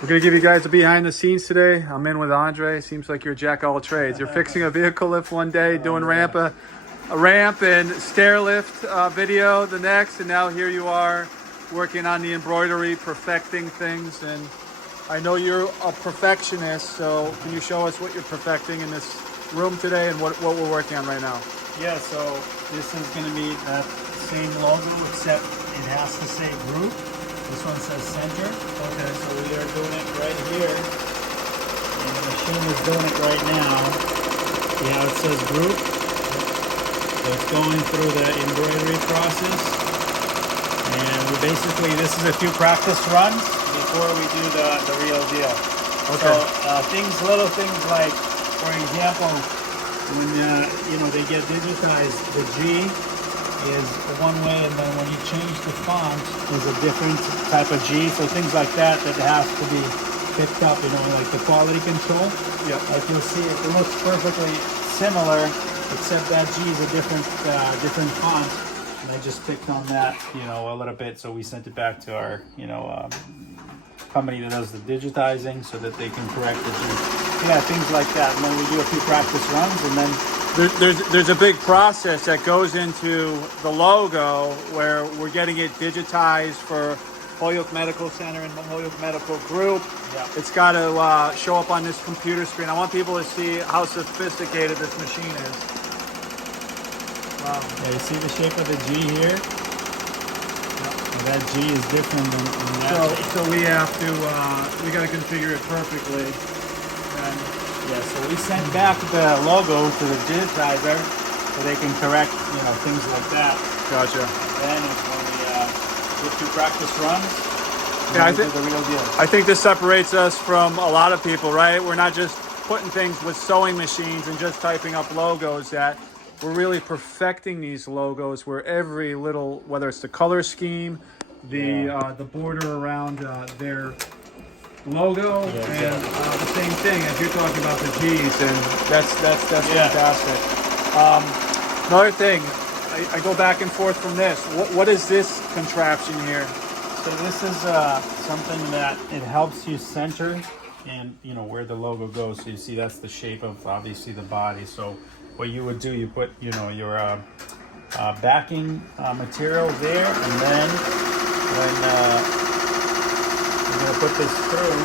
We're gonna give you guys a behind the scenes today. I'm in with Andre. Seems like you're a jack of all trades. You're fixing a vehicle lift one day, doing a ramp and stair lift video the next, and now here you are working on the embroidery, perfecting things. And I know you're a perfectionist, so can you show us what you're perfecting in this room today and what we're working on right now? Yeah, so this is going to be that same logo, except it has to say group. This one says center. Okay. So we are doing it right here. And the machine is doing it right now. See how it says group? So it's going through the embroidery process. And we basically, this is a few practice runs before we do the real deal. Okay. So little things like, for example, when they get digitized, the G is one way, and then when you change the font, there's a different type of G. So things like that has to be picked up, like the quality control. Yeah. Like you'll see, it looks perfectly similar, except that G is a different font. And I just picked on that, a little bit. So we sent it back to our, company that does the digitizing so that they can correct the G. Yeah, things like that. And then we do a few practice runs, and then there's a big process that goes into the logo where we're getting it digitized for Holyoke Medical Center and Holyoke Medical Group. Yeah. It's got to show up on this computer screen. I want people to see how sophisticated this machine is. Wow. Yeah, you see the shape of the G here? Well, that G is different than that. So we have to, we got to configure it perfectly. And yeah, so we sent back the logo to the digitizer so they can correct, things like that. Gotcha. And then it's when we do 2 practice runs. Yeah, I think the real deal. I think this separates us from a lot of people, right? We're not just putting things with sewing machines and just typing up logos. That we're really perfecting these logos where every little, whether it's the color scheme, the border around their logo, and the same thing as you're talking about the G's, and that's fantastic. Another thing, I go back and forth from this. What is this contraption here? So this is something that it helps you center and where the logo goes. So you see that's the shape of obviously the body. So what you would do, you put your backing material there, and then when I'm going to put this through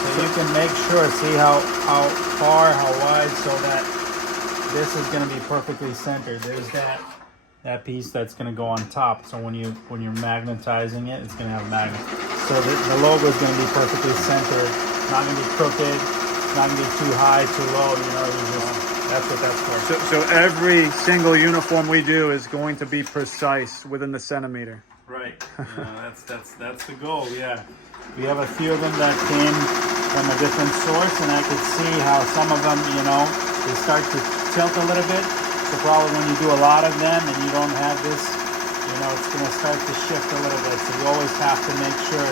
so you can make sure, see how far, how wide, so that this is going to be perfectly centered. There's that piece that's going to go on top. So when you're magnetizing it, it's going to have a magnet. So the logo is going to be perfectly centered. It's not going to be crooked. It's not going to be too high, too low. That's what that's for. So every single uniform we do is going to be precise within the centimeter. Right. That's the goal. Yeah. We have a few of them that came from a different source, and I could see how some of them, they start to tilt a little bit. So probably when you do a lot of them and you don't have this, it's going to start to shift a little bit. So you always have to make sure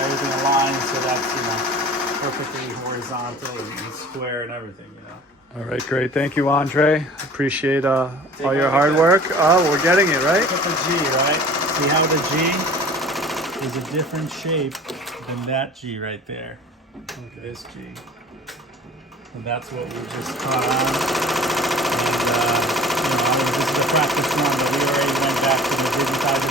everything aligns so that's, perfectly horizontal and square and everything, All right, great. Thank you, Andre. Appreciate all your hard work. Oh, we're getting it, right? Look at the G, right? See how the G is a different shape than that G right there. Okay. This G. So that's what we just caught on. And, this is a practice run, but we already went back to the digitizer